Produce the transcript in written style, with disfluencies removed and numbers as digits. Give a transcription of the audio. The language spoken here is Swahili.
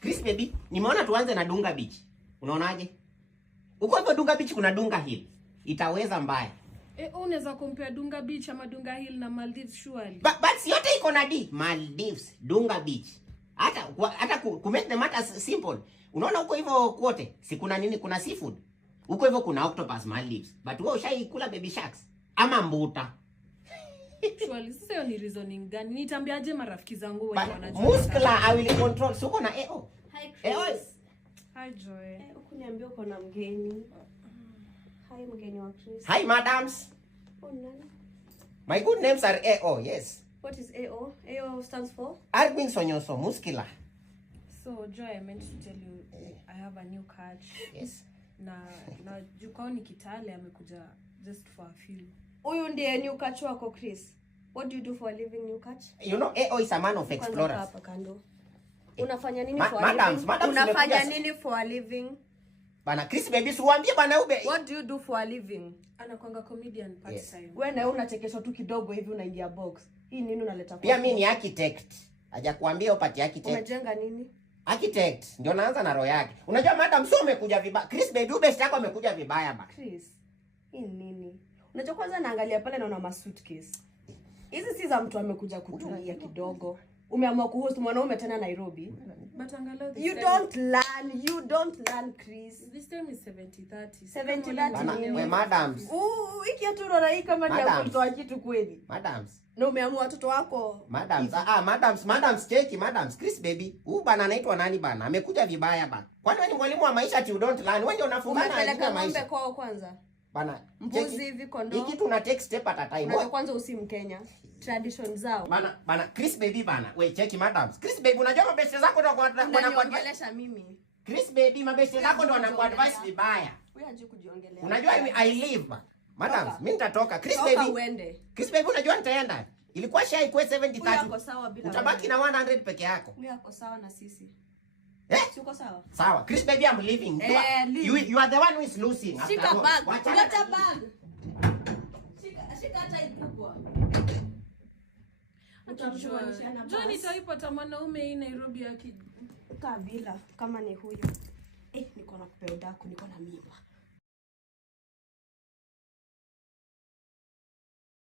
Chris baby, nimeona tuanze na Dunga Beach. Unaonaje? Uko hivyo Dunga Beach kuna Dunga Hill. Itaweza mbaya. Unaweza compare Dunga Beach ama Dunga Hill na Maldives surely. But yote iko na D. Maldives, Dunga Beach. Hata ku make the matter simple. Unaona huko hivyo kwote, si kuna nini, kuna seafood. Huko hivyo kuna octopus Maldives. But wewe ushaikula baby sharks ama mbuta? Surely sasa hiyo ni reasoning gani? Nitambiaje marafiki zangu wenye wanajua? Muscular I will control. Suko na AO. Hi Chris. Hi Joy. Ukuniambia uko na mgeni. Hi mgeni wa Chris. Hi madams. Oh nani? My good names are AO, yes. What is AO? AO stands for? Arvin Sonyoso, muscular. So Joy, I meant to tell you I have a new catch. Yes. Na jukao ni Kitale amekuja just for a few. Huyu ndiye new catch wako Chris. What do you do for a living, new catch? You know AO is a man of explorers. Hapa kando. Unafanya nini for a living? Madams, unafanya nini for a living? Bana Chris baby suambie bana ube. What do you do for a living? Anakuanga comedian part time. Yes. Wewe na unachekeshwa tu kidogo hivi unaingia box. Hii nini unaleta kwa? Pia mimi ni architect. Haja kuambia upati architect. Umejenga nini? Architect. Ndio naanza na roho yake. Unajua madam sio umekuja vibaya. Chris baby ube yako amekuja vibaya ba. Chris. Hii nini? Unajua kwanza naangalia pale naona ma suitcase. Hizi si za mtu amekuja kutulia kidogo. Umeamua kuhost mwanaume tena Nairobi. But angalau you don't learn Chris. This time is 70-30. 70-30. We madams. Iki aturora hii kama ni ya kutoa kitu kweli. Madams. Na umeamua watoto wako. Madams. Madams cheki madams. Chris baby. Bana anaitwa nani bana? Amekuja vibaya bana. Kwani wewe ni mwalimu wa maisha ati you don't learn? Wewe ndio unafungana na maisha. Ng'ombe kwao kwanza. Bana, mbuzi hivi kondoo. Hiki tuna take step at a time. Unajua kwanza Mkenya. Tradition zao. Bana Chris baby bana. Wewe cheki madams. Chris baby unajua mabeste zako ndio wanakuongelesha mimi. Chris baby mabeste zako ndio wanakuadvise vibaya. Wewe haje kujiongelea. Unajua I live. Madams, mimi nitatoka. Chris baby. Uende. Chris baby unajua nitaenda. Ilikuwa shai kwa 70-30. Uko sawa bila. Utabaki na 100 peke yako. Wewe uko sawa na sisi. Si uko sawa? Sawa. Chris baby I'm leaving. You are the one who is losing. Shika bag. What a bag. Shika hata ikubwa. Johnny nitaipata mwanaume hii Nairobi ya kabila kama ni huyo. Niko na kupea udaku, niko na mimba.